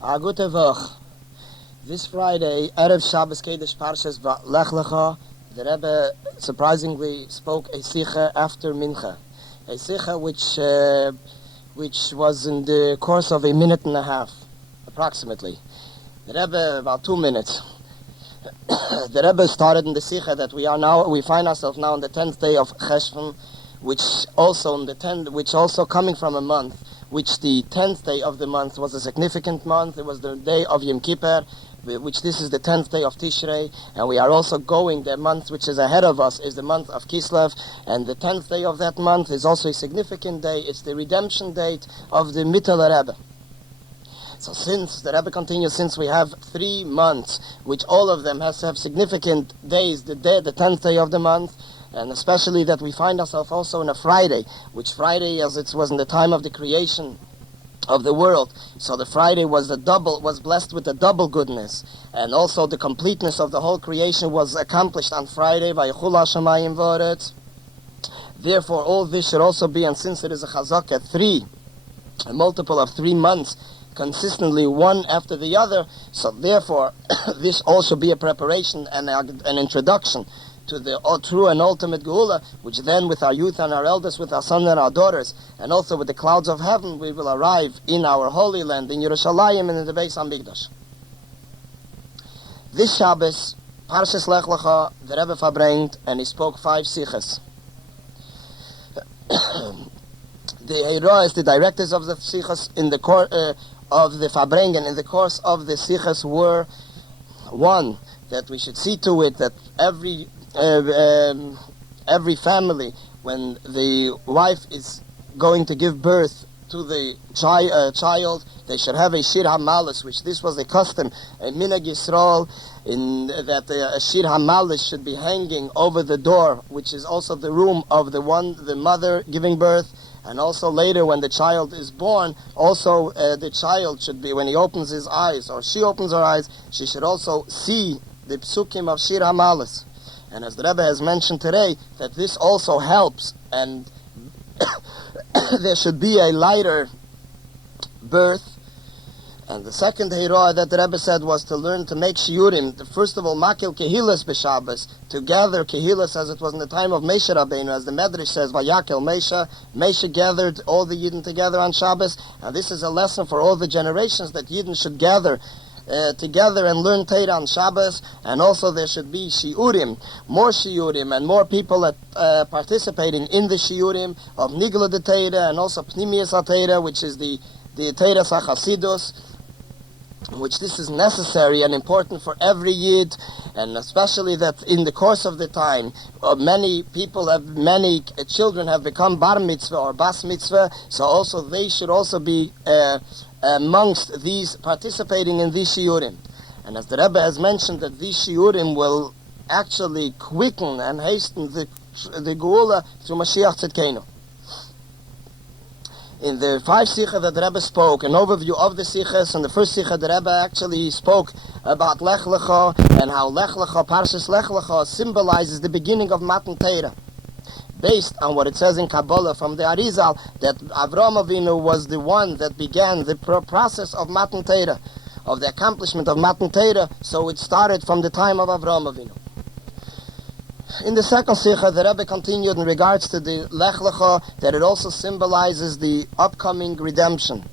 A gute Woche. This Friday, Erev Shabbos Kedesh Parshas Lech Lecha, the Rebbe surprisingly spoke a Sicha after Mincha. A Sicha which was in the course of a minute and a half, approximately. The Rebbe, about 2 minutes. The Rebbe started in the Sicha that we find ourselves now on the 10th day of Cheshvan, which also coming from a month, which the 10th day of the month was a significant month. It was the day of Yom Kippur, which this is the 10th day of Tishrei, and we are also going, the month which is ahead of us is the month of Kislev, and the 10th day of that month is also a significant day. It's the redemption date of the Michoel Rebbe. So since the Rebbe continues, since we have 3 months, which all of them has to have significant days, the 10th day of the month, and especially that we find ourselves also in a Friday, which Friday, as it was in the time of the creation of the world, so the Friday was blessed with the double goodness, and also the completeness of the whole creation was accomplished on Friday. Vayichul hashamayim v'aretz. Therefore, all this should also be, and since it is a chazaka, a multiple of 3 months, consistently one after the other, so therefore this also be a preparation and an introduction to the true and ultimate Geula, which then with our youth and our elders, with our sons and our daughters, and also with the clouds of heaven, we will arrive in our Holy Land, in Yerushalayim and in the Beis HaMikdash. This Shabbos, Parshas Lech Lecha, the Rebbe Farbrengen, and he spoke 5 sichas. The Heroes, the directors of the sichas in the of the Farbrengen, in the course of the sichas were, 1, that we should see to it that every family, when the wife is going to give birth to the child, they should have a shir hamalis, which this was a custom, a minhag Yisrael, in that a shir hamalis should be hanging over the door, which is also the room of the mother giving birth, and also later when the child is born, also the child should be, when he opens his eyes, or she opens her eyes, she should also see the psukim of shir hamalis. And as the Rebbe has mentioned today, that this also helps, and there should be a lighter birth. And the second Heroah that the Rebbe said was to learn to make shiurim. First of all, makil kehilas b'Shabbos, to gather kehilas as it was in the time of Moshe Rabbeinu, as the Medrash says, vayakel Moshe. Moshe gathered all the Yidden together on Shabbos, and this is a lesson for all the generations that Yidden should gather together and learn Torah on Shabbos, and also there should be shiurim, and more people participating in the shiurim of Nigla de Torah, and also Pnimius HaTorah, which is the Torah Chasidus, which this is necessary and important for every Yid, and especially that in the course of the time, many children have become bar mitzvah or bas mitzvah, so also they should also be amongst these participating in these shiurim. And as the Rebbe has mentioned, that these shiurim will actually quicken and hasten the Geula through Mashiach Tzidkenu. In the 5 sichas that the Rebbe spoke, an overview of the sichas, and the first sicha the Rebbe actually spoke about Lech Lecha, and how Lech Lecha, Parshas Lech Lecha, symbolizes the beginning of Matan Torah, based on what it says in Kabbalah from the Arizal, that Avraham Avinu was the one that began the process of Matan Torah, of the accomplishment of Matan Torah, so it started from the time of Avraham Avinu. In the second Sikha, the Rebbe continued in regards to the Lech Lecha, that it also symbolizes the upcoming redemption,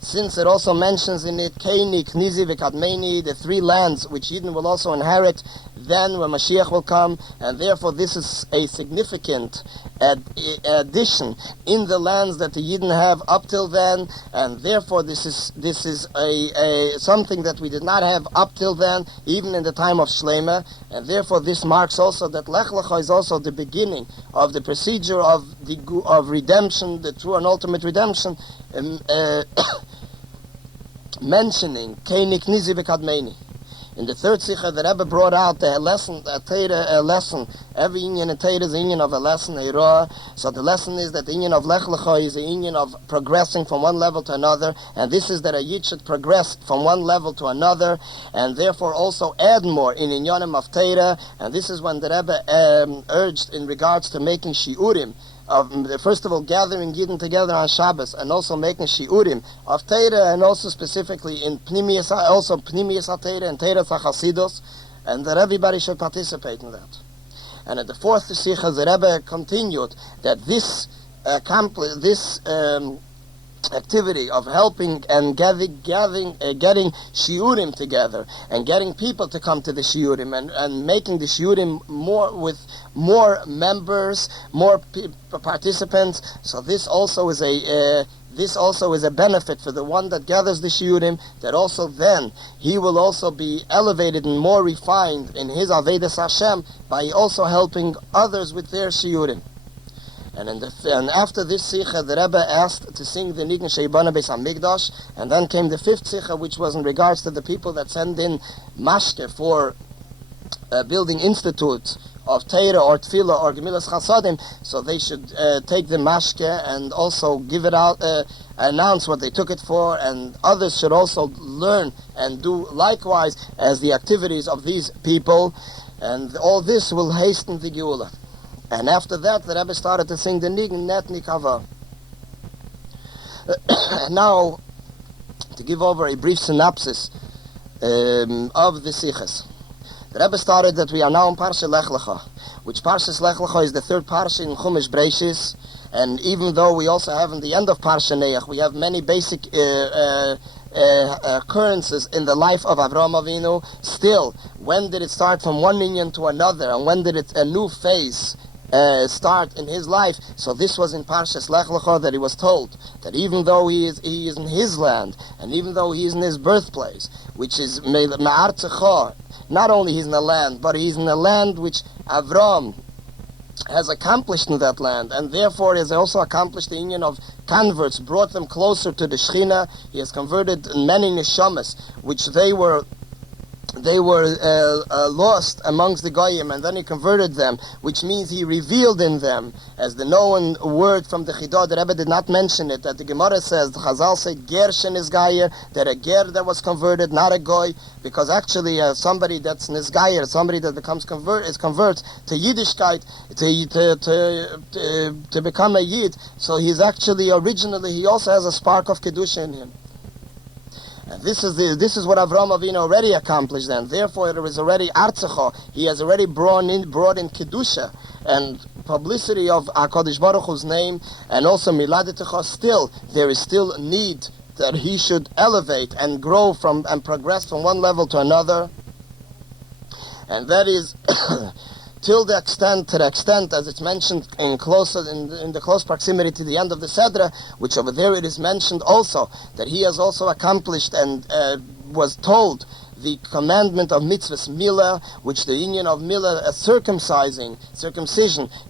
since it also mentions in it Keini, Knizi, V'Kadmeni, the 3 lands which Yidden will also inherit then when Mashiach will come, and therefore this is a significant addition in the lands that the Yidden have up till then, and therefore this is a something that we did not have up till then, even in the time of Shlema, and therefore this marks also that Lech Lecha is also the beginning of the procedure of redemption, the true and ultimate redemption, mentioning Keini, Knizi, V'Kadmeni. In the third Sikha, the Rebbe brought out a lesson. Every Inyan in Torah is the Inyan of a lesson, a So the lesson is that the Inyan of Lech Lecha is the Inyan of progressing from one level to another, and this is that a Yid should progress from one level to another, and therefore also add more in Inyanim of Torah, and this is when the Rebbe urged in regards to making shiurim, first of all, gathering Yidden together on Shabbos, and also making shiurim of Teira, and also specifically in Pnimius HaTeira and Teira HaChasidus, and that everybody should participate in that. And at the fourth Sikha, the Rebbe continued that this activity of helping and getting shiurim together and getting people to come to the shiurim and making the shiurim with more members, more participants. So this also is a benefit for the one that gathers the shiurim, that also then he will also be elevated and more refined in his Avedas Hashem by also helping others with their shiurim. And after this Sikha, the Rebbe asked to sing the Nigun Sheibana Beis HaMikdash, and then came the fifth Sikha, which was in regards to the people that send in mashke for building institutes of Teira or Tefillah or Gemilas Chasadim, so they should take the mashke and also give it out, announce what they took it for, and others should also learn and do likewise as the activities of these people, and all this will hasten the Geula. And after that, the Rebbe started to sing the Nigun Net Nikava. And now, to give over a brief synopsis of the Sichas. The Rebbe started that we are now in Parsha Lech Lecha, which Parsha Lech Lecha is the third Parsha in Chumash Breishis, and even though we also have in the end of Parsha Neach, we have many basic occurrences in the life of Avraham Avinu, still, when did it start from one inyan to another, and when did a new phase start in his life? So this was in Parshas Lech Lecha that he was told that even though he is in his land, and even though he is in his birthplace, which is Ma'artzecha, not only he's in the land, but he's in the land which Avram has accomplished in that land, and therefore he has also accomplished the union of converts, brought them closer to the Shechina. He has converted many neshamas, which they were lost amongst the Goyim, and then he converted them, which means he revealed in them, as the known word from the Chidah, the Rebbe did not mention it, that the Gemara says, the Chazal said, Gershen is Gayer, that a Ger that was converted, not a Goy, because actually somebody that's Nisgayer, somebody that converts to Yiddishkeit, to become a Yid, so he's actually, originally, he also has a spark of Kedusha in him. And this is what Avraham Avinu already accomplished, and therefore there is already Artzecha. He has already brought in Kedusha and publicity of HaKadosh Baruch Hu's name, and also Miladetecha. Still, there is still need that he should elevate and grow from and progress from one level to another, and that is to the extent as it's mentioned in the close proximity to the end of the Sedra, which over there it is mentioned also that he has also accomplished and was told the commandment of mitzvahs milah, which the union of milah, circumcision,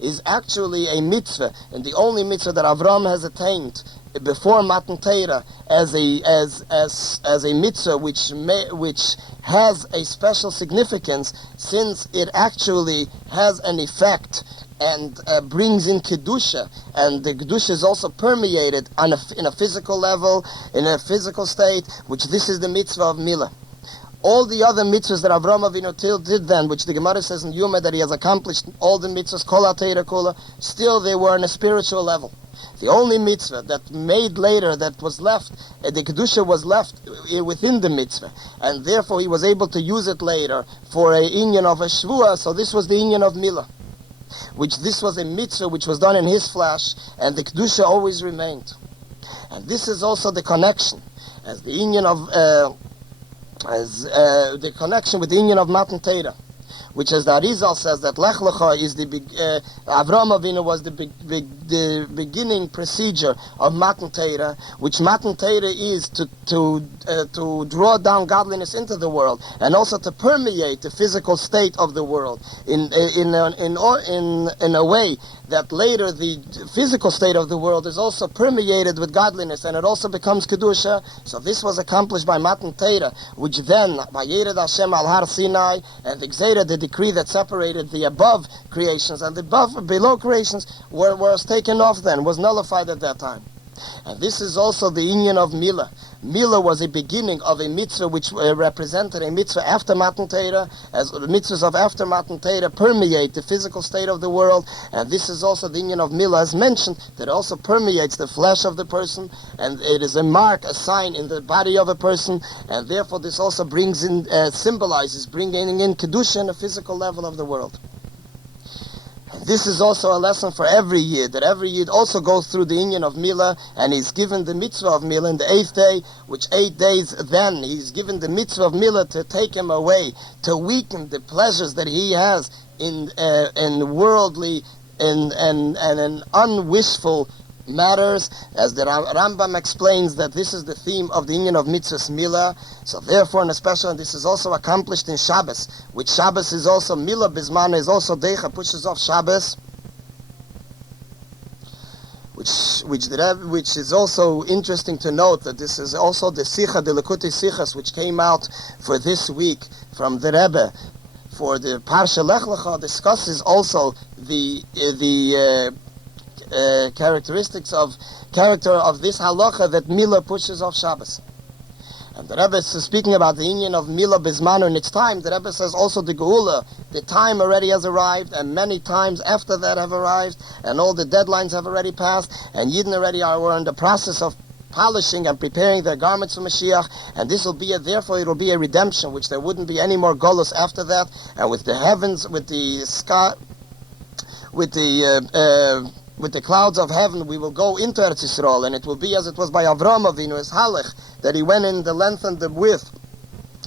is actually a mitzvah, and the only mitzvah that Avram has attained before Matan Torah as a mitzvah which has a special significance, since it actually has an effect and brings in Kedusha, and the Kedusha is also permeated in a physical level, in a physical state, which this is the mitzvah of Milah. All the other mitzvahs that Avraham Avinu did then, which the Gemara says in Yuma that he has accomplished all the mitzvahs, Kol HaTeira Kula, still they were on a spiritual level. The only mitzvah that made later that was left, the Kedusha was left within the mitzvah, and therefore he was able to use it later for a inyan of a shvuah, so this was the inyan of Milah, which this was a mitzvah which was done in his flesh, and the Kedusha always remained. And this is also the connection, as the inyan of, the connection with the inyan of Matan Torah, which as the Arizal says that Lech Lecha is the Avraham Avinu was the beginning procedure of Matan Torah, which Matan Torah is to draw down godliness into the world, and also to permeate the physical state of the world in a way that later the physical state of the world is also permeated with godliness, and it also becomes Kedusha. So this was accomplished by Matan Torah, which then, by Yered Hashem al Har Sinai, and the Gzeira, the decree that separated the above creations and the below creations, was taken off then, was nullified at that time. And this is also the inyan of Milah. Milah was a beginning of a mitzvah which represented a mitzvah after Matan Torah, as the mitzvahs of after Matan Torah permeate the physical state of the world, and this is also the inyan of Milah, as mentioned, that also permeates the flesh of the person, and it is a mark, a sign in the body of a person, and therefore this also brings in, symbolizes bringing in Kedusha in the physical level of the world. This is also a lesson for every Yid, that every Yid also goes through the inyan of Milah, and he's given the mitzvah of Milah in the 8th day, which 8 days then he's given the mitzvah of Milah to take him away, to weaken the pleasures that he has in worldly and unwishful matters, as the Rambam explains that this is the theme of the inyan of mitzvahs Milah. So therefore, in a special, and this is also accomplished in Shabbos, which Shabbos is also Milah Bismana, is also Deicha, pushes off Shabbos, which is also interesting to note that this is also the Sicha, the Lekutei Sichas, which came out for this week from the Rebbe for the Parsha Lech Lecha, discusses also the characteristics of character of this halacha that Milah pushes off Shabbos. And the Rebbe is speaking about the inyan of Milah Bismanu in its time. The Rebbe says also the Geula, the time already has arrived, and many times after that have arrived, and all the deadlines have already passed, and Yidden already were in the process of polishing and preparing their garments for Mashiach, and this will be therefore it will be a redemption, which there wouldn't be any more Golus after that, and with the heavens, with the sky, with the clouds of heaven, we will go into Eretz Yisrael, and it will be as it was by Avraham Avinu, as Halach, that he went in the length and the width.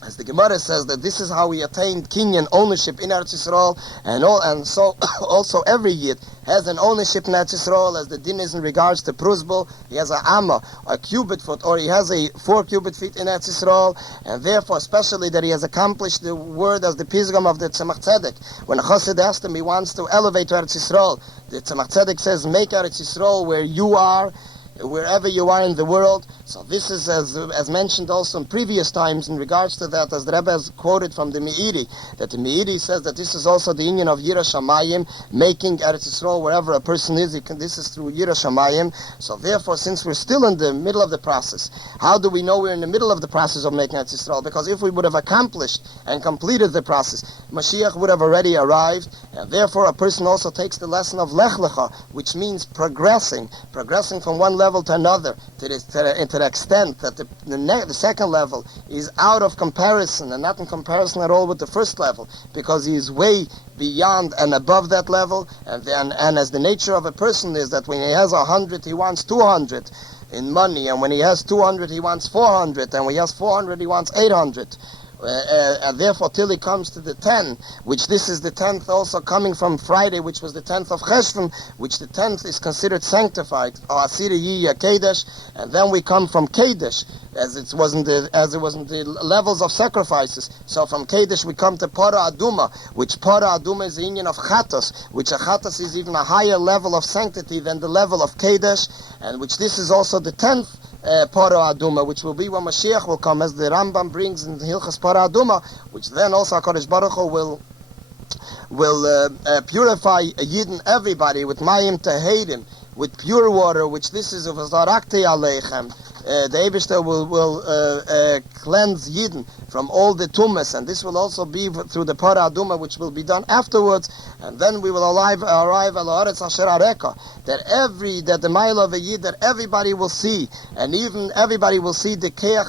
As the Gemara says that this is how he attained kinyan, ownership in Eretz Yisrael, and so also every Yid has an ownership in Eretz Yisrael, as the din is in regards to Prusbul. He has a amma, a cubit foot, or he has a 4 cubit feet in Eretz Yisrael, and therefore especially that he has accomplished the word as the Pisgam of the Tzemach Tzedek. When a Chassid asked him, he wants to elevate to Eretz Yisrael. The Tzemach Tzedek says, make Eretz Yisrael where you are, wherever you are in the world. So this is as mentioned also in previous times in regards to that, as the Rebbe has quoted from the Meiri, that the Meiri says that this is also the inyan of Yira Shamayim, making Eretz Yisrael wherever a person is. This is through Yira Shamayim. So therefore, since we're still in the middle of the process, how do we know we're in the middle of the process of making Eretz Yisrael? Because if we would have accomplished and completed the process, Mashiach would have already arrived, and therefore a person also takes the lesson of Lech Lecha, which means progressing from one level to another, to the extent that the second level is out of comparison, and not in comparison at all with the first level, because he is way beyond and above that level, and as the nature of a person is that when he has 100, he wants 200 in money, and when he has 200, he wants 400, and when he has 400, he wants 800. And therefore till he comes to the 10, which this is the 10th also coming from Friday, which was the 10th of Cheshvan, which the 10th is considered sanctified, Asiri Yiya Kedesh, and then we come from Kedesh, as it wasn't the levels of sacrifices. So from Kedesh we come to Para Aduma, which Para Aduma is the union of Chatos, which a Chatos is even a higher level of sanctity than the level of Kedesh, and which this is also the 10th Para Aduma, which will be when Mashiach will come, as the Rambam brings in the Hilchas Para Aduma, which then also HaKadosh Baruch Hu will purify Yidden, everybody, with Mayim Tehedim, with pure water, which this is of Zarakti Aleichem. The Eibishter will cleanse Yidden from all the tumas, and this will also be through the Para Aduma, which will be done afterwards, and then we will arrive al Haaretz Asher Areka, that the mile of a Yid, that everybody will see, and even everybody will see the Keach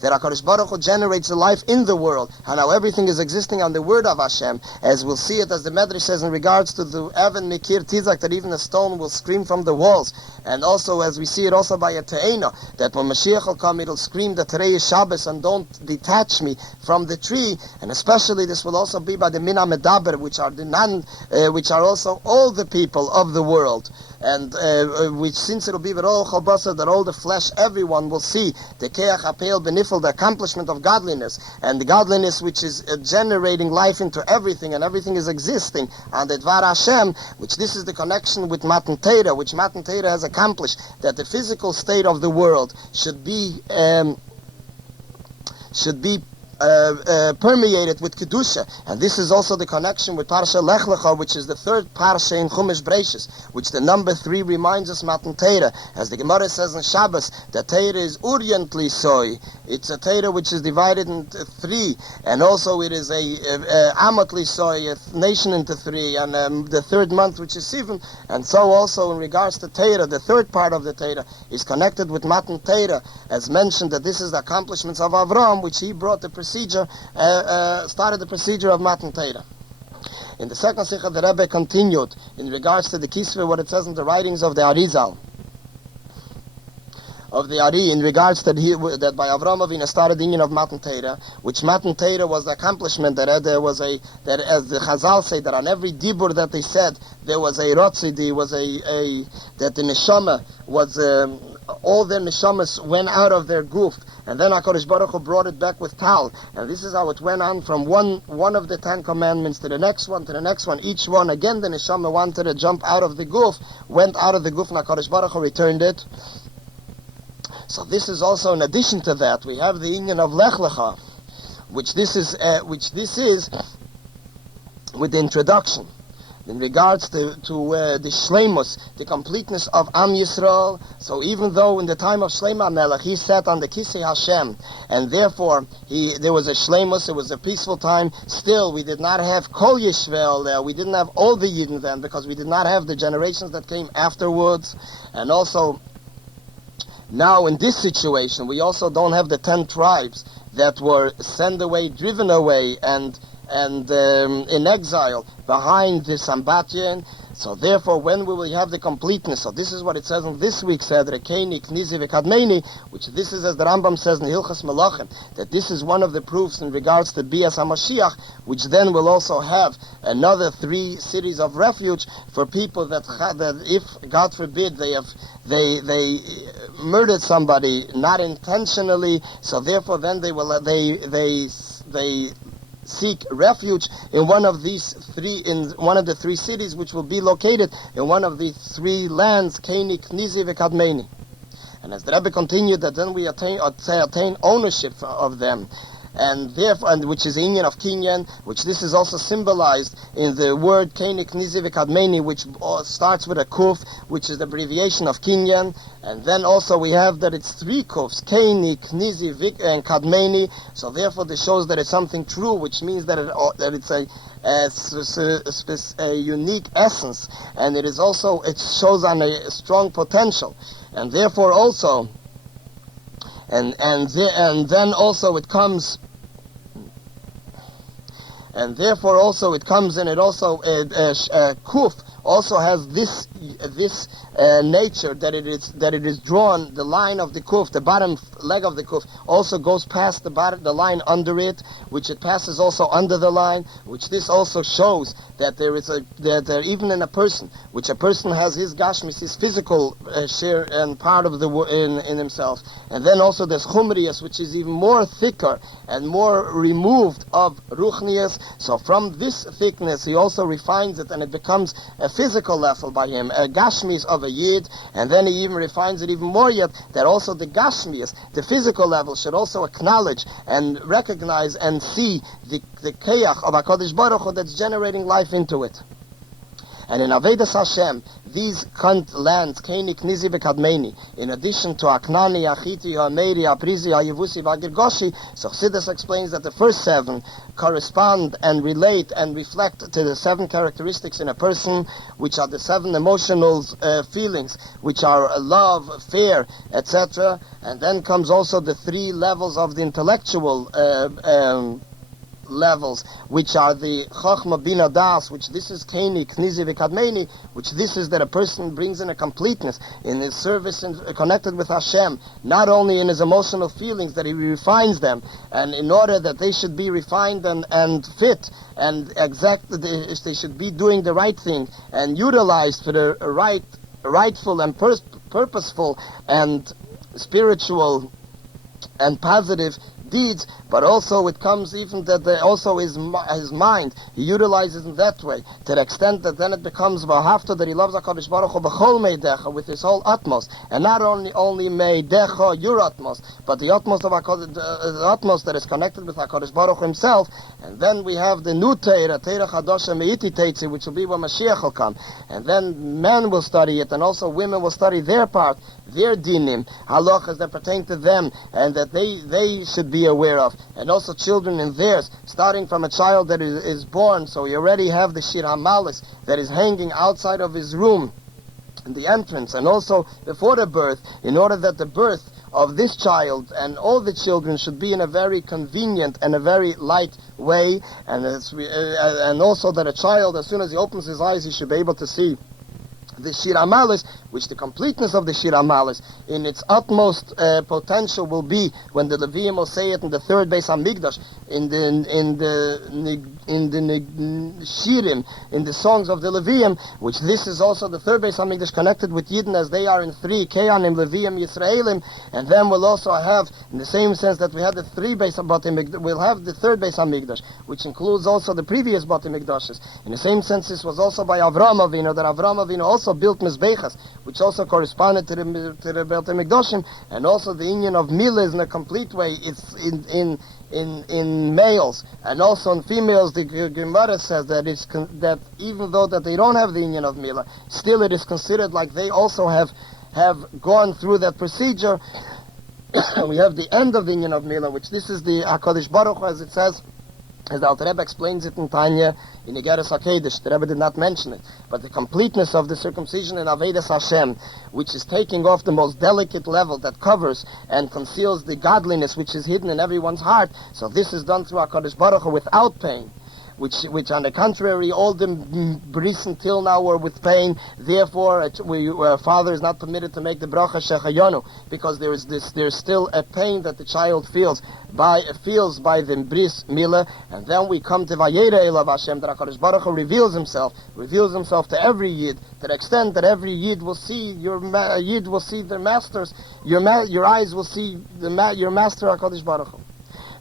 that HaKadosh Baruch Hu generates the life in the world, and how everything is existing on the word of Hashem, as we'll see it, as the Medrash says in regards to the Evan Mikir Tizak, that even a stone will scream from the walls, and also as we see it also by a Te'ena, that when Mashiach will come, it'll scream that today is Shabbos, and don't detach me from the tree, and especially this will also be by the Mina Medaber, which are also all the people of the world, and which since it'll be with all Chalbasa, that all the flesh, everyone will see the Keach HaPeil Benifel, the accomplishment of godliness, and the godliness which is generating life into everything, and everything is existing on the Dvar Hashem, which this is the connection with Matan Torah, which Matan Torah has accomplished, that the physical state of the world should be permeated with Kedusha. And this is also the connection with Parsha Lech Lecha, which is the third Parsha in Chumash Breishis, which the number 3 reminds us Matan Torah. As the Gemara says in Shabbos, the Torah is Uriently Soy. It's a Torah which is divided into 3, and also it is a Amatli Soy, a nation into 3, and the third month, which is Sivan. And so also in regards to Torah, the third part of the Torah is connected with Matan Torah, as mentioned that this is the accomplishments of Avram, which he brought the procedure, started the procedure of Matan Torah. In the second Sikha, the Rebbe continued in regards to the Kisveh, what it says in the writings of the Arizal, of the Ari, in regards that that by Avram Avinu started the union of Matan Torah, which Matan Torah was the accomplishment that there was that as the Chazal say, that on every dibur that they said, there was a rotzi, there was that the neshama was, all their neshamas went out of their goof, and then HaKadosh Baruch Hu brought it back with tal, and this is how it went on from one of the 10 commandments to the next one, each one, again the neshama wanted to jump out of the goof, went out of the goof, and HaKadosh Baruch Hu returned it. So this is also, in addition to that, we have the union of Lech Lecha, which this is with the introduction in regards to the shleimus, the completeness of Am Yisrael. So even though in the time of Shlomo Melech he sat on the Kisei Hashem, and therefore there was a shleimus, it was a peaceful time, still we did not have Kol Yishvel there, we didn't have all the Yidden then, because we did not have the generations that came afterwards. And also now in this situation we also don't have the 10 tribes that were sent away, driven away, and in exile behind the Sambatyan. So therefore, when will we have the completeness? So this is what it says in this week's Seder, Keni, Knizi, V'Kadmeni, which this is, as the Rambam says in Hilchas Melachim, that this is one of the proofs in regards to Bias HaMashiach, which then will also have another 3 cities of refuge for people that if, God forbid, they murdered somebody not intentionally, so therefore then they seek refuge in one of these 3, in one of the 3 cities, which will be located in one of the 3 lands, Keni, Knizi, V'Kadmeni. And as the Rebbe continued, that then we attain ownership of them, and therefore, and which is the union of Kinyan, which this is also symbolized in the word Keni, Knizi, V'Kadmeni, which starts with a kuf, which is the abbreviation of Kinyan. And then also we have that it's 3 kufs, Keni, Knizi, and Kadmeni. So therefore this shows that it's something true, which means that it's a unique essence, and it is also, it shows on a strong potential, and therefore also, and then also it comes. And therefore also it comes in, it also, kuf also has this nature, that it is drawn, the line of the kuf, the bottom leg of the kuf, also goes past the line under it, which it passes also under the line, which this also shows that there is that even in a person, which a person has his gashmis, his physical share and part of in himself, and then also there's chumrius, which is even more thicker and more removed of ruchnius. So from this thickness he also refines it, and it becomes a physical level by him, a gashmis of a yid, and then he even refines it even more yet, that also the gashmis, the physical level, should also acknowledge and recognize and see the keach of HaKadosh Baruch Hu that's generating life into it. And in Avedas Hashem, these lands, Keni, Knizi, V'Kadmeni, in addition to Aknani, Achiti, Hameri, Aprizi, Hayevusi, V'Agirgoshi, so Chassidus explains that the first 7 correspond and relate and reflect to the 7 characteristics in a person, which are the 7 emotional feelings, which are love, fear, etc. And then comes also the 3 levels of the intellectual levels, which are the Chochma Bina Das, which this is Keni, Knizi, V'Kadmeni, which this is that a person brings in a completeness in his service and connected with Hashem, not only in his emotional feelings, that he refines them, and in order that they should be refined and fit, and they should be doing the right thing, and utilized for the rightful and purposeful and spiritual and positive deeds, but also it comes even that also his mind, he utilizes in that way, to the extent that then it becomes Vahafta, that he loves HaKadosh Baruch Hu b'chol meidecha, with his whole utmost, and not only meidecha, your utmost, but the utmost of the utmost that is connected with HaKadosh Baruch Hu himself. And then we have the new Teira Chadosha Meiti Teitzi, which will be when Mashiach will come, and then men will study it, and also women will study their part, their dinim, halachas that pertain to them, and that they should be aware of, and also children in theirs, starting from a child that is born, so you already have the Shir HaMalis that is hanging outside of his room, in the entrance, and also before the birth, in order that the birth of this child and all the children should be in a very convenient and a very light way, and also that a child, as soon as he opens his eyes, he should be able to see the Shir HaMalis, which the completeness of the Shir HaMalis in its utmost potential will be when the Leviim will say it in the third Beis HaMikdash, in the Shirim, in the songs of the Leviim, which this is also the third Beis HaMikdash connected with Yidden as they are in three, Keanim, Leviim, Yisraelim, and then we'll also have, in the same sense that we had the three Beis HaMikdash, we'll have the third Beis HaMikdash, which includes also the previous Beit HaMikdashes. In the same sense, this was also by Avraham Avinu, that Avraham Avinu also built Mizbechas, which also corresponded to the Beit HaMikdashim, and also the union of Milah in a complete way. It's in males, and also in females. The Gemara says that that even though that they don't have the union of Milah, still it is considered like they also have gone through that procedure. We have the end of the union of Milah, which this is the HaKadosh Baruch Hu, as it says, as the Alter Rebbe explains it in Tanya, in Igeres HaKedesh. The Rebbe did not mention it, but the completeness of the circumcision in Avedas Hashem, which is taking off the most delicate level that covers and conceals the godliness which is hidden in everyone's heart. So this is done through HaKadosh Baruch Hu without pain, which on the contrary, all the bris until now were with pain. Therefore, a father is not permitted to make the bracha shechayonu, because there's still a pain that the child feels by the bris milah. And then we come to Vayera Elav Hashem, that HaKadosh Baruch Hu reveals himself to every yid, to the extent that every yid will see yid will see their masters, your eyes will see your master HaKadosh Baruch Hu.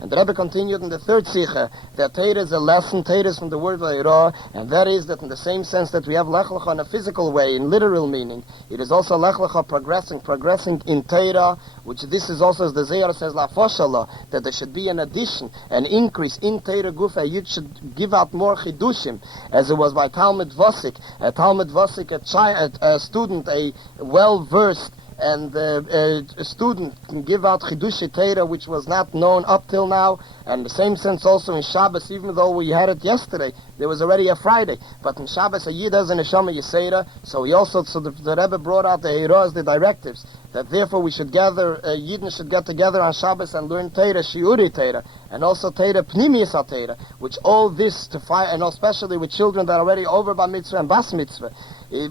And the Rebbe continued in the third Sikha that Torah is a lesson, Torah is from the word Vayera, and that is that in the same sense that we have Lech Lecha in a physical way, in literal meaning, it is also Lech Lecha progressing in Torah, which this is also, as the Zohar says, La Foshala, that there should be an addition, an increase in Torah Gufa. You should give out more Chidushim, as it was by Talmud Vosik. A Talmud Vosik, a student, a well-versed and a student can give out Chidush Torah, which was not known up till now. And the same sense also in Shabbos, even though we had it yesterday, there was already a Friday. But in Shabbos, a Yid has a Neshama Yisera, so the Rebbe brought out the Heiros, the directives, that therefore we should gather, Yidden should get together on Shabbos and learn Torah, Shiuri Torah, and also Torah, Pnimiyas Torah, which all this to find, and especially with children that are already over Bar Mitzvah and Bas Mitzvah,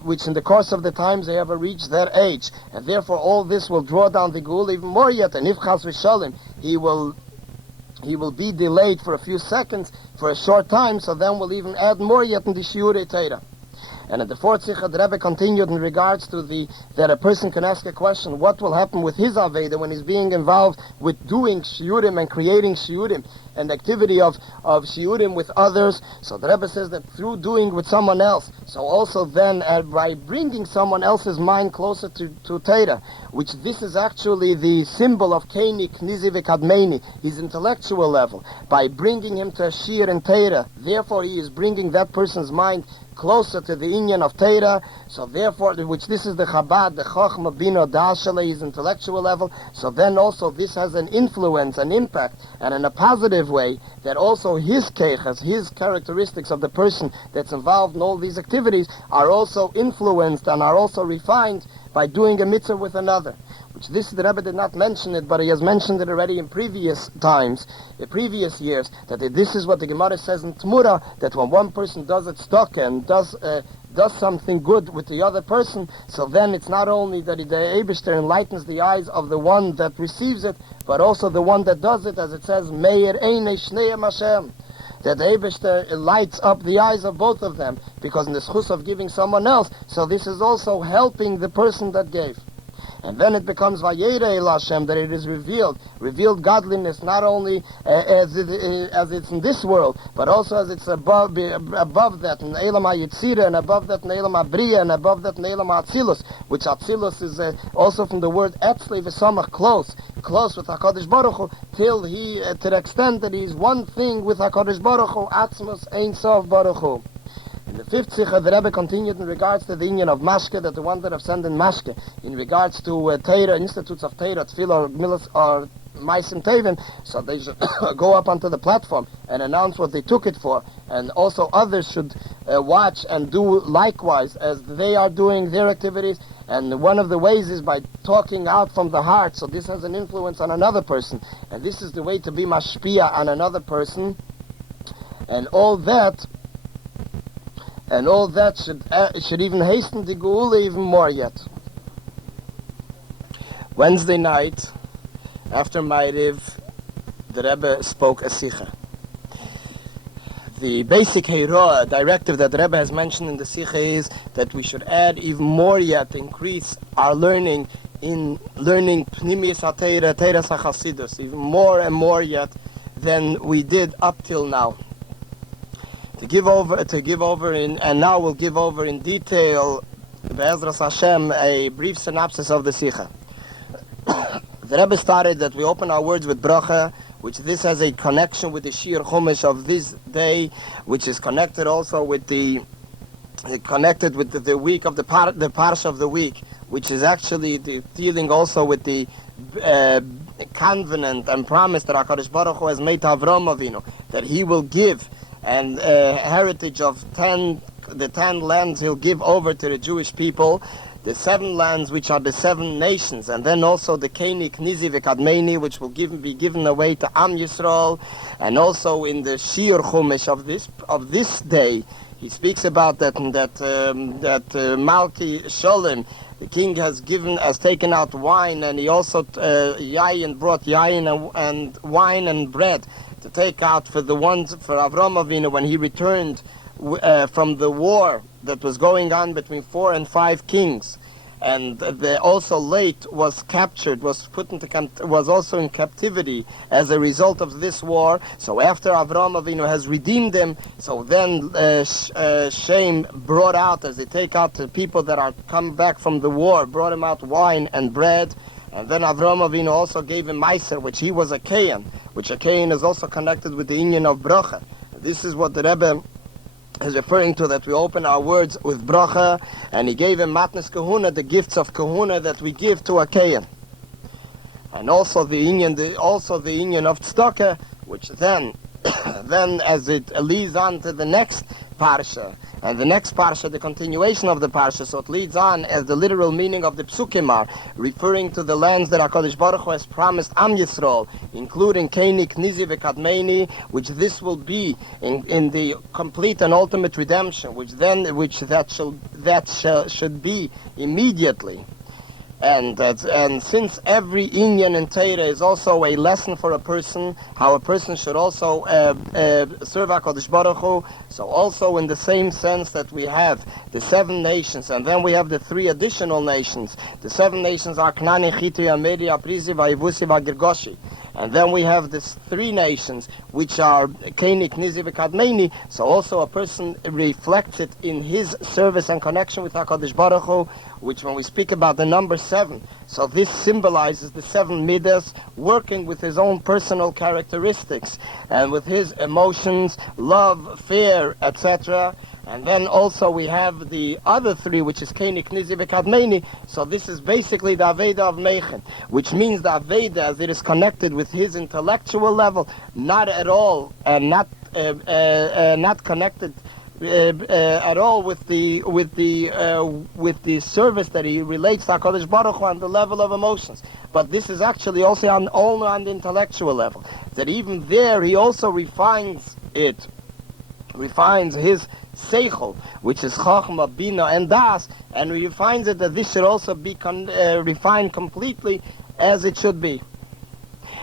which in the course of the times they have reached that age, and therefore all this will draw down the Geula even more yet. And if Chas v'Shalom, he will be delayed for a few seconds, for a short time, so then we'll even add more yet in the Shiurei Torah. And in the fourth Sikha, the Rebbe continued in regards to that a person can ask a question, what will happen with his Aveda when he's being involved with doing Shiurim and creating Shiurim and activity of Shiurim with others. So the Rebbe says that through doing with someone else, so also then by bringing someone else's mind closer to Torah, which this is actually the symbol of Keini, Knizi v'Kadmeini, his intellectual level, by bringing him to a Shir and Torah, therefore he is bringing that person's mind closer to the inyan of Torah. So therefore, which this is the Chabad, the Chochmah Bina Da'ashale, his intellectual level. So then also this has an influence, an impact, and in a positive way, that also his keiches, his characteristics of the person that's involved in all these activities are also influenced and are also refined by doing a mitzvah with another. Which this, the Rebbe did not mention it, but he has mentioned it already in previous times, in previous years, that this is what the Gemara says in Tmura, that when one person does it stock and does something good with the other person, so then it's not only that the Eibishter enlightens the eyes of the one that receives it, but also the one that does it, as it says, Meir Einei Shneim Hashem, that the Eibishter lights up the eyes of both of them, because in the schus of giving someone else, so this is also helping the person that gave. And then it becomes Vayera El Hashem, that it is revealed godliness, not only as it's in this world, but also as it's above that, in Eilam HaYetzira, and above that in Eilam HaBriya, and above that in Eilam HaAtzilus, which Atzilus is also from the word Etzli V'Samach, close with HaKadosh Baruch Hu, till he, to the extent that he's one thing with HaKadosh Baruch Hu, Atzmos Ein Sof Baruch Hu. In the fifth Sikha, the Rebbe continued in regards to the union of Mashke, that the one that have sent in Mashke, in regards to Teira, institutes of Teira, Tefillah, or Milas, or Maisim Tevim, so they should go up onto the platform and announce what they took it for, and also others should watch and do likewise as they are doing their activities. And one of the ways is by talking out from the heart, so this has an influence on another person, and this is the way to be mashpia on another person, and all that should even hasten the Geula even more yet. Wednesday night, after Ma'ariv, the Rebbe spoke a Sikha. The basic Heiroa directive that the Rebbe has mentioned in the Sikha is that we should add even more yet, increase our learning in learning Pnimius HaTeira, Teiras HaChasidus, even more and more yet than we did up till now. To give over and now we'll give over in detail, Be'ezras Hashem, a brief synopsis of the Sikha. The Rebbe started that we open our words with bracha, which this has a connection with the Shir Chumash of this day, which is connected also with the week of the Parsha of the week, which is actually dealing also with the covenant and promise that HaKadosh Baruch Hu has made to Avraham Avinu, that he will give and heritage of the 10 lands he'll give over to the Jewish people, the 7 lands which are the 7 nations, and then also the Keni, Knizi, V'Kadmeni, which will be given away to Am Yisrael, and also in the Shir Chumash of this day, he speaks about that Malki Sholem, the king has taken out wine, and he also brought yayin and wine and bread to take out for Avraham Avinu when he returned from the war that was going on between 4 and 5 kings, and also Lech was captured, was also in captivity as a result of this war. So after Avraham Avinu has redeemed them, so then Shem brought out, as they take out the people that are come back from the war, brought him out wine and bread. And then Avraham Avinu also gave him Meiser, which he was a Kayan, which a Kayan is also connected with the union of Bracha. This is what the Rebbe is referring to, that we open our words with Bracha, and he gave him Matnes Kahuna, the gifts of Kahuna that we give to a Kayan. And also the union of Tzedakah, which then as it leads on to the next Parsha, and the next Parsha, the continuation of the Parsha, so it leads on as the literal meaning of the Psukim are, referring to the lands that HaKadosh Baruch Hu has promised Am Yisrael, including Keni, Knizi, V'Kadmeni, which this will be in the complete and ultimate redemption, that should be immediately. And since every inyan in Torah is also a lesson for a person, how a person should also serve HaKadosh Baruch Hu, so also in the same sense that we have the 7 nations, and then we have the 3 additional nations. The 7 nations are Knani, Chiti, Amedi, Aprizi, Vayivusi, Vagirgoshi. And then we have these 3 nations, which are Keni, Knizi, V'Kadmeni. So also a person reflects it in his service and connection with HaKadosh Baruch Hu, which when we speak about the number 7, so this symbolizes the 7 midas, working with his own personal characteristics, and with his emotions, love, fear, etc. And then also we have the other 3, which is Keni, Knizi, V'Kadmeni. So this is basically the Aveda of Meichen, which means the Aveda as it is connected with his intellectual level, not at all, not connected at all with the service that he relates to HaKadosh Baruch Hu on the level of emotions. But this is actually also only on the intellectual level, that even there he also refines his Seichel, which is Chachma, Bina, and Das, and he finds it that this should also be refined completely as it should be.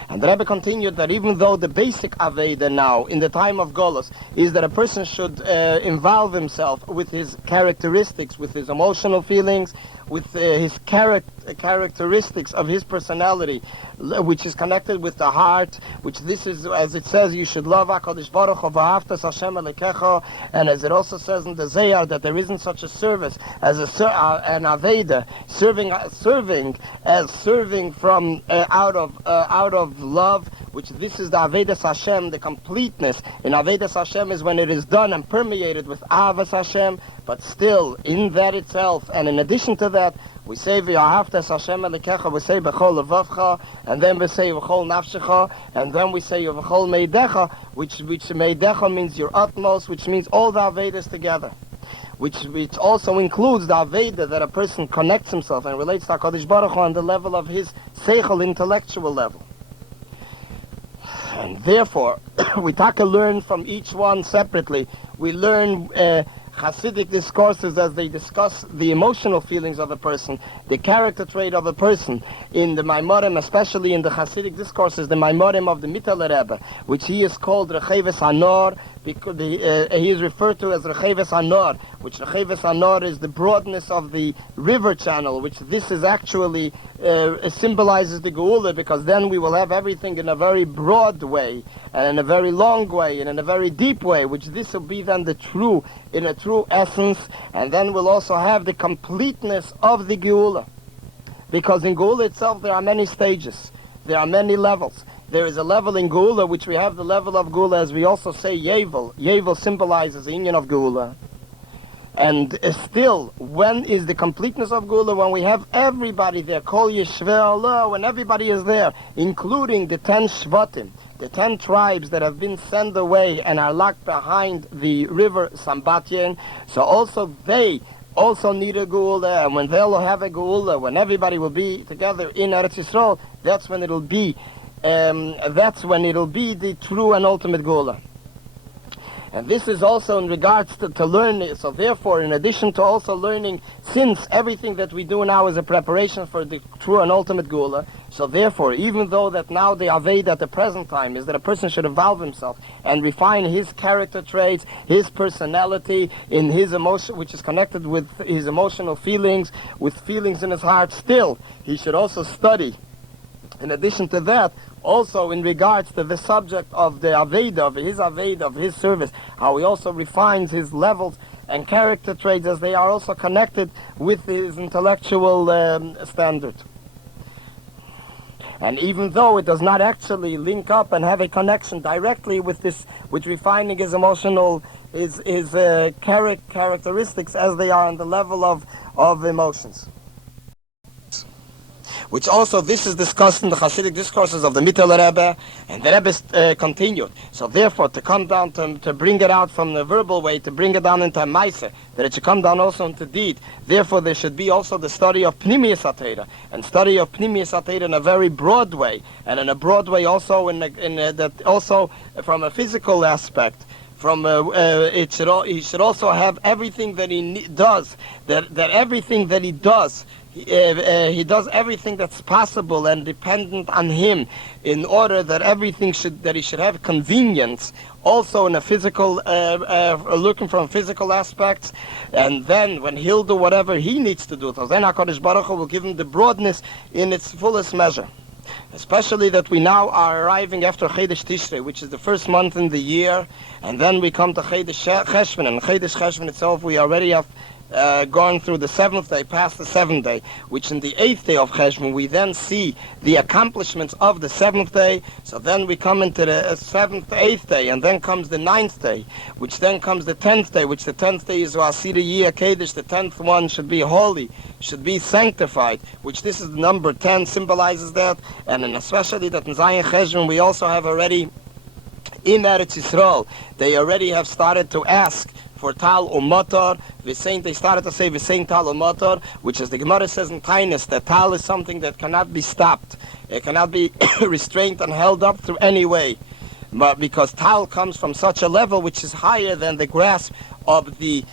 And the Rebbe continued that even though the basic Aveda now, in the time of Golus, is that a person should involve himself with his characteristics, with his emotional feelings, with his characteristics of his personality, which is connected with the heart, which this is, as it says, you should love HaKadosh Baruch Hu v'ahavtas Hashem Elokecha, and as it also says in the Zohar that there isn't such a service as an Aveda, serving from out of love, which this is the Avedas Hashem, the completeness. In Avedas Hashem is when it is done and permeated with Avas Hashem, but still in that itself, and in addition to that, we say v'ahavtas Hashem Elokecha, we say b'chol levavcha, and then we say v'chol nafshecha, and then we say v'chol meidecha, which meidecha means your utmost, which means all the Avedas together. Which also includes the Aveda that a person connects himself and relates to HaKadosh Baruch Hu on the level of his seichel, intellectual level. And therefore, we learn from each one separately. We learn Hasidic discourses as they discuss the emotional feelings of a person, the character trait of a person. In the Maimorim, especially in the Hasidic discourses, the Maimorim of the Michoel Rebbe, which he is called Recheves Hanor, because he is referred to as Recheves Hanor, which Recheves Hanor is the broadness of the river channel, which this is actually symbolizes the Geula, because then we will have everything in a very broad way, and in a very long way, and in a very deep way, which this will be then in a true essence, and then we'll also have the completeness of the Geula. Because in Geula itself there are many stages, there are many levels. There is a level in Geula, which we have the level of Geula, as we also say Yevel. Yevel symbolizes the union of Geula. And still, when is the completeness of Geula? When we have everybody there, Kol Yeshvei Allah, when everybody is there, including the 10 Shvatim, the 10 tribes that have been sent away and are locked behind the river Sambatien. So also they also need a Geula, and when they'll have a Geula, when everybody will be together in Eretz Yisrael, that's when it'll be the true and ultimate Geula. And this is also in regards to learning. So therefore, in addition to also learning, since everything that we do now is a preparation for the true and ultimate Geula, so therefore, even though that now the Aved at the present time is that a person should evolve himself and refine his character traits, his personality, in his emotion, which is connected with his emotional feelings, with feelings in his heart, still, he should also study. In addition to that, also in regards to the subject of the Aved, of his service, how he also refines his levels and character traits as they are also connected with his intellectual standard. And even though it does not actually link up and have a connection directly with this, with refining his emotional, his characteristics as they are on the level of emotions. Which also, this is discussed in the Hasidic discourses of the Michoel Rebbe, and the Rebbe continued. So therefore, to come down, to bring it out from the verbal way, to bring it down into a Maaseh, that it should come down also into deed. Therefore, there should be also the study of Pnimiyus HaTorah, and study of Pnimiyus HaTorah in a very broad way, and in a broad way also that also from a physical aspect. He should also have everything that he does, that everything that he does, he does everything that's possible and dependent on him, in order that he should have convenience, also in a physical, looking from physical aspects, and then when he'll do whatever he needs to do, then HaKadosh Baruch Hu will give him the broadness in its fullest measure. Especially that we now are arriving after Chodesh Tishrei, which is the first month in the year, and then we come to Chodesh Cheshvan, and Chodesh Cheshvan itself we already have gone through the 7th day, past the 7th day, which in the 8th day of Cheshvan we then see the accomplishments of the 7th day. So then we come into the 7th, 8th day, and then comes the 9th day, which then comes the 10th day, which the 10th day is Asira Yiyah Kodesh. The 10th one should be holy, should be sanctified, which this is the number 10, symbolizes that. And especially that in Zayin Cheshvan we also have already in Eretz Yisrael, they already have started to ask for Tal U'Motor. They started to say V'sein Tal U'Motor, which is the Gemara says in Tainus that Tal is something that cannot be stopped. It cannot be restrained and held up through any way. But because Tal comes from such a level which is higher than the grasp of the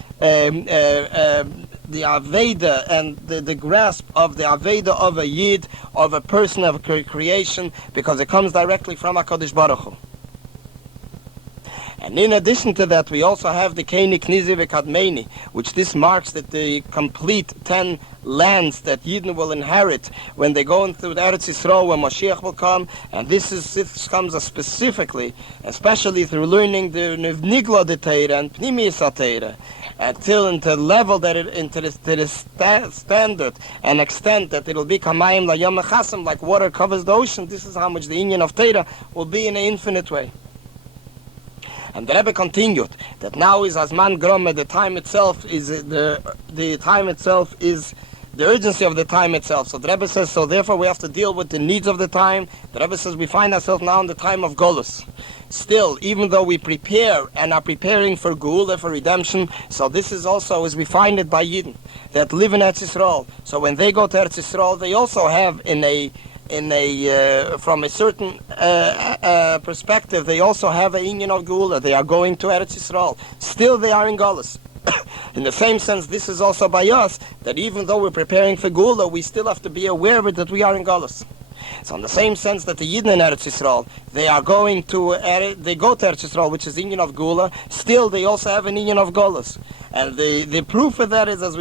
the Aveda and the grasp of the Aveda of a Yid, of a person of creation, because it comes directly from HaKadosh Baruch Hu. And in addition to that, we also have the Keni Knizi V'Kadmeni, which this marks that the complete 10 lands that Yidden will inherit when they go through the Eretz Yisrael, when Mashiach will come. And this comes specifically, especially through learning the Nigla de Teira and Pnimiyas HaTeira, until into the level that to the standard and extent that it will be Kamayim LaYom Echasam, like water covers the ocean. This is how much the Inyan of Teira will be in an infinite way. And the Rebbe continued that now is Azman Grome, the time itself is the time itself is the urgency of the time itself. So the Rebbe says, so therefore we have to deal with the needs of the time. The Rebbe says we find ourselves now in the time of Golus. Still, even though we prepare and are preparing for Geula, for redemption, so this is also as we find it by Yidden that live in Eretz Yisrael. So when they go to Eretz Yisrael, they also have from a certain perspective, they also have a Inyan of Geula. They are going to Eretz Yisrael. Still, they are in Golus. In the same sense, this is also by us, that even though we're preparing for Geula, we still have to be aware of it, that we are in Golus. So in the same sense that the Yidden in Eretz Yisrael, they go to Eretz Yisrael, which is Inyan of Geula, still they also have an Inyan of Golus. And the proof of that is, as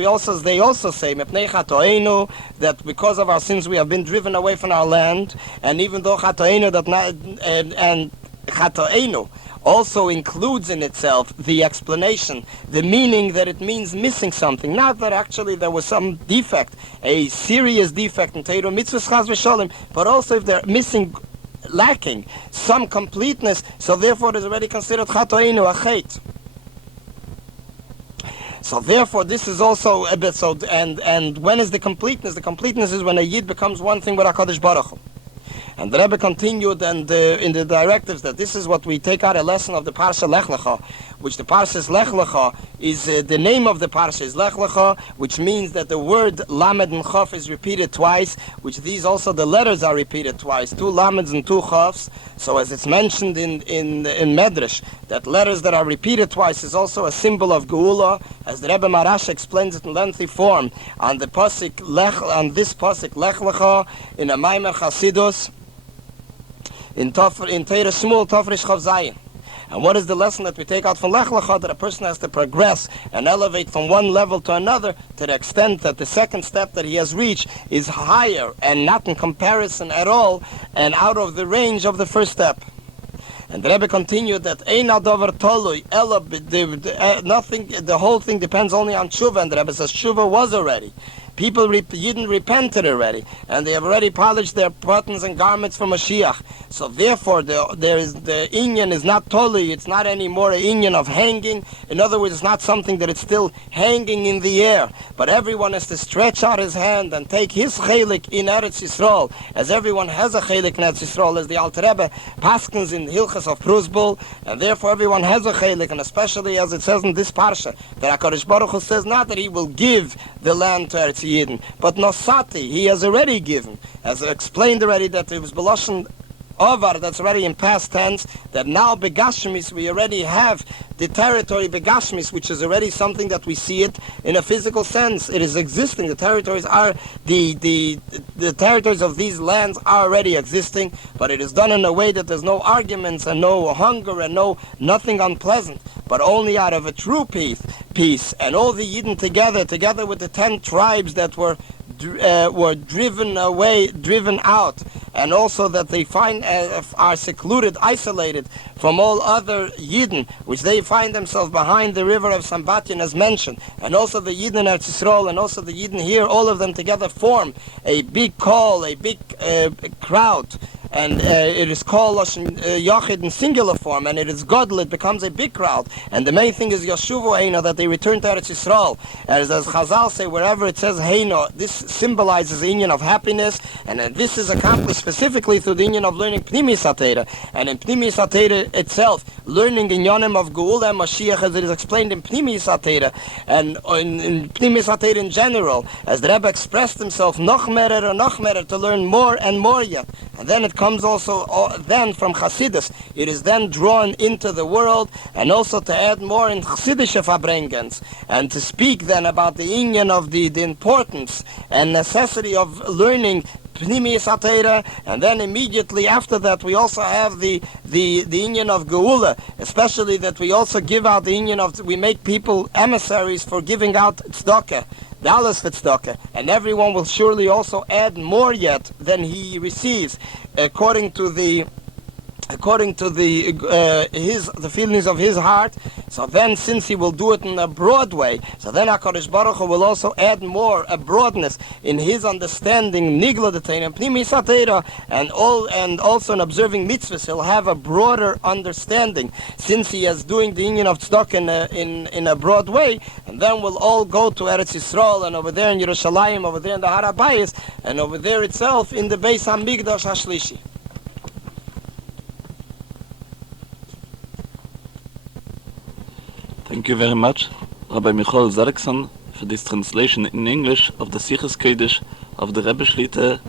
they also say, that because of our sins we have been driven away from our land, and even though and Chatoenu also includes in itself the explanation, the meaning that it means missing something. Not that actually there was some defect, a serious defect in Teiro Mitzvahs Chas V'Sholem, but also if they're lacking some completeness, so therefore it is already considered Chatoenu, a Chet. So therefore, this is also a bit so. And when is the completeness? The completeness is when a Yid becomes one thing with HaKadosh Baruch Hu. And the Rebbe continued and in the directives that this is what we take out a lesson of the Parsha Lech Lecha, which the Parsha is Lech Lecha, is the name of the Parsha is Lech Lecha, which means that the word Lamed and Chaf is repeated twice, which these also the letters are repeated twice, 2 Lameds and 2 Chafs. So as it's mentioned in Medrash, that letters that are repeated twice is also a symbol of Geula, as the Rebbe Marash explains it in lengthy form on the pasuk this pasuk Lech Lecha in a Maimer Chasidus in Teira Shmuel Tafresh Chav Zayin. And what is the lesson that we take out from Lech Lecha? That a person has to progress and elevate from one level to another to the extent that the second step that he has reached is higher and not in comparison at all and out of the range of the first step. And the Rebbe continued that nothing, the whole thing depends only on tshuva, and the Rebbe says tshuva was already. People Yidden repented already, and they have already polished their buttons and garments for Mashiach. So therefore, the Inyan is not totally, it's not anymore an Inyan of hanging. In other words, it's not something that it's still hanging in the air. But everyone has to stretch out his hand and take his chelik in Eretz Yisrael, as everyone has a chelik in Eretz Yisrael, as the Alter Rebbe paskins in Hilchas of Prusbul, and therefore everyone has a chelik, and especially as it says in this parsha, that HaKadosh Baruch Hu says not that he will give the land to Eretz Yidden, but Nosati, he has already given, as explained already, that it was Beloshen Ovar, that's already in past tense, that now Begashmis, we already have the territory Begashmis, which is already something that we see it in a physical sense. It is existing. The territories are, the territories of these lands are already existing, but it is done in a way that there's no arguments and no hunger and nothing unpleasant, but only out of a true peace. And all the Yidden together with the 10 tribes that were driven out, and also that they are secluded, isolated from all other Yidden, which they find themselves behind the river of Sambatyon as mentioned, and also the Yidden Eretz Yisrael, and also the Yidden here, all of them together form a big call, a big crowd. And it is called Yochid in singular form, and it is Godel, it becomes a big crowd. And the main thing is Yoshuvu Heino, that they return to Eretz Yisrael. As Chazal say, wherever it says Heino, this symbolizes the Inyan of happiness, and this is accomplished specifically through the Inyan of learning Pnimiyas HaTeira. And in Pnimiyas HaTeira itself, learning in Yonim of Geula and Mashiach, as it is explained in Pnimi Satira, and in Pnimi Satira in general, as the Rebbe expressed himself, noch merer, to learn more and more yet. And then it comes also, then from Chassidus, it is then drawn into the world, and also to add more in Chassidische Farbrengens, and to speak then about the inyan of the importance and necessity of learning Pnimi Satira, and then immediately after that we also have the inyan of Geula, especially that we also give out the inyan of, we make people emissaries for giving out tzedakah, Dallas Tzedakah, and everyone will surely also add more yet than he receives, according to the feelings of his heart. So then, since he will do it in a broad way, so then HaKadosh Baruch Hu will also add more, a broadness in his understanding, Nigla Detain and Pnimi Satira, and also in observing mitzvahs, he'll have a broader understanding, since he is doing the union of tzedakah in a broad way. And then we'll all go to Eretz Yisrael, and over there in Yerushalayim, over there in the Har HaBayis, and over there itself in the Beis HaMikdash HaShlishi. Thank you very much, Rabbi Michoel Seligson, for this translation in English of the Sichas Kodesh of the Rebbe Shlita,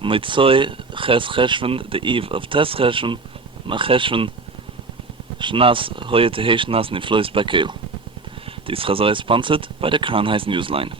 Motzoi Ches Cheshvan, the eve of Tes Cheshvan, Ma Cheshvan, Shnas Hoye Tehei Shnas Niflois Bakel. This Chazarah is sponsored by the Kranheis Newsline.